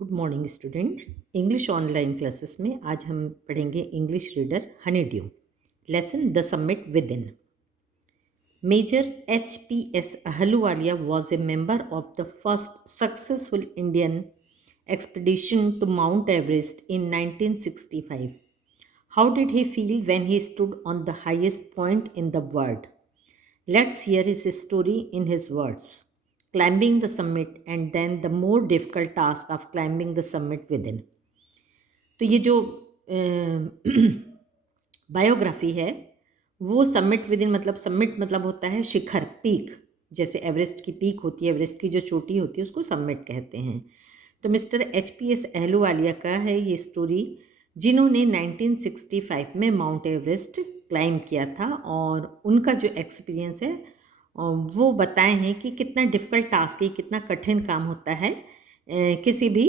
Good morning student. English online classes में आज हम पढ़ेंगे English reader honeydew. Lesson the summit within. Major HPS Ahluwalia was a member of the first successful Indian expedition to Mount Everest in 1965. How did he feel when he stood on the highest point in the world? Let's hear his story in his words. Climbing the summit and then the more difficult task of climbing the summit within. तो ये जो biography है वो summit with in मतलब summit मतलब होता है शिखर, peak. जैसे एवरेस्ट की पीक होती है, एवरेस्ट की जो चोटी होती है उसको समिट कहते हैं। तो मिस्टर HPS अहलूवालिया का है ये स्टोरी, जिन्होंने 1965 में माउंट एवरेस्ट क्लाइम किया था और उनका जो एक्सपीरियंस है वो बताए हैं कि कितना डिफ़िकल्ट टास्क है, कितना कठिन काम होता है किसी भी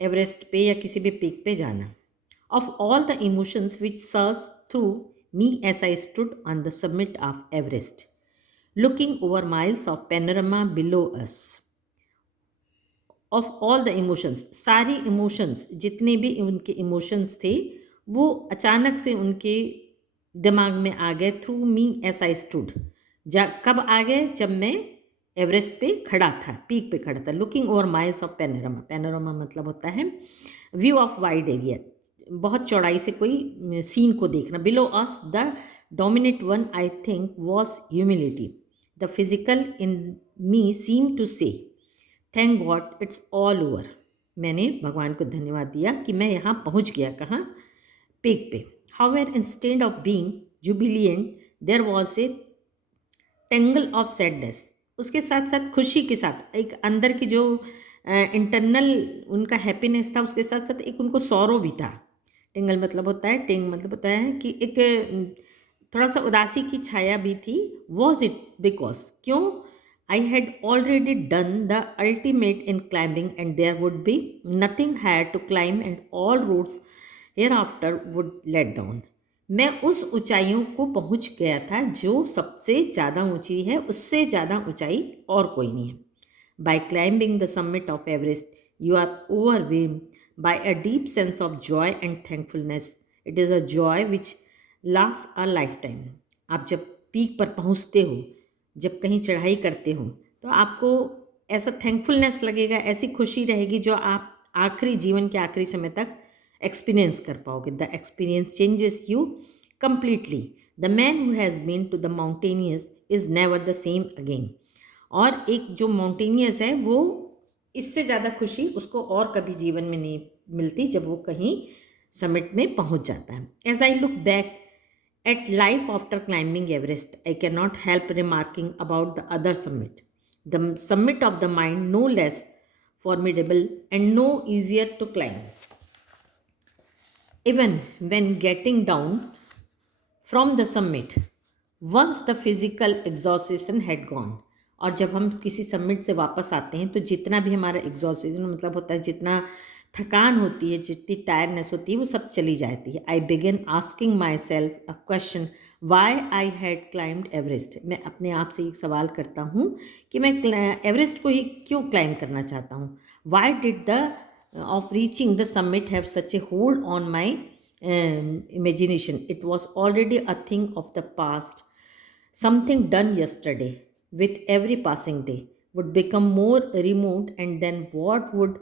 एवरेस्ट पे या किसी भी पीक पे जाना। Of all the emotions which surged through me as I stood on the summit of Everest, looking over miles of panorama below us. Of all the emotions, सारी इमोशंस, जितने भी उनके इमोशंस थे वो अचानक से उनके दिमाग में आ गए। Through me as I stood, कब आ गए? जब मैं एवरेस्ट पे खड़ा था, पीक पे खड़ा था। Looking over miles of panorama, panorama मतलब होता है व्यू ऑफ वाइड एरिया, बहुत चौड़ाई से कोई सीन को देखना। Below us the dominate one I think was humility. The physical in me seem to say thank God it's all over. मैंने भगवान को धन्यवाद दिया कि मैं यहाँ पहुँच गया। कहाँ? पीक पे। However instead of being jubilant there was a tangle of sadness. उसके साथ साथ खुशी के साथ एक अंदर की जो इंटरनल उनका हैप्पीनेस था, उसके साथ साथ एक उनको सौरो भी था। टेंगल मतलब होता है, टेंग मतलब होता है कि एक थोड़ा सा उदासी की छाया भी थी। वॉज इट बिकॉज, क्यों? I had already done the ultimate in climbing and there would be nothing higher to climb and all roads hereafter would lead down. मैं उस ऊंचाइयों को पहुंच गया था जो सबसे ज़्यादा ऊंची है, उससे ज़्यादा ऊंचाई और कोई नहीं है। By climbing the summit of Everest you are overwhelmed by a deep sense of joy and thankfulness. It is a joy which last a lifetime. आप जब पीक पर पहुंचते हो, जब कहीं चढ़ाई करते हो, तो आपको ऐसा थैंकफुलनेस लगेगा, ऐसी खुशी रहेगी जो आप आखिरी जीवन के आखिरी समय तक एक्सपीरियंस कर पाओगे। The experience changes you completely. The man who has been to the mountainous is never the same again. और एक जो माउंटेनियस है वो, इससे ज़्यादा खुशी उसको और कभी जीवन में नहीं मिलती जब वो कहीं समिट में पहुंच जाता है। As I look back at life after climbing Everest, I cannot help remarking about the other summit. The summit of the mind, no less formidable and no easier to climb. Even when getting down from the summit, once the physical exhaustion had gone, और जब हम किसी summit से वापस आते हैं तो जितना भी हमारा एग्जॉस्टेशन मतलब होता है, जितना थकान होती है, जितनी टायर्डनेस होती है, वो सब चली जाती है। I began asking myself a question, why I had climbed Everest. मैं अपने आप से एक सवाल करता हूँ कि मैं एवरेस्ट को ही क्यों क्लाइम करना चाहता हूँ। Why did the of reaching the summit have such a hold on my imagination. It was already a thing of the past, something done yesterday. With every passing day would become more remote, and then what would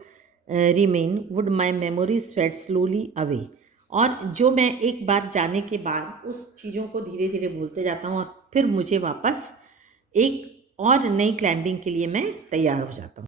remain would my memories fade slowly away. और जो मैं एक बार जाने के बाद उस चीज़ों को धीरे धीरे भूलते जाता हूँ और फिर मुझे वापस एक और नई क्लाइंबिंग के लिए मैं तैयार हो जाता हूँ।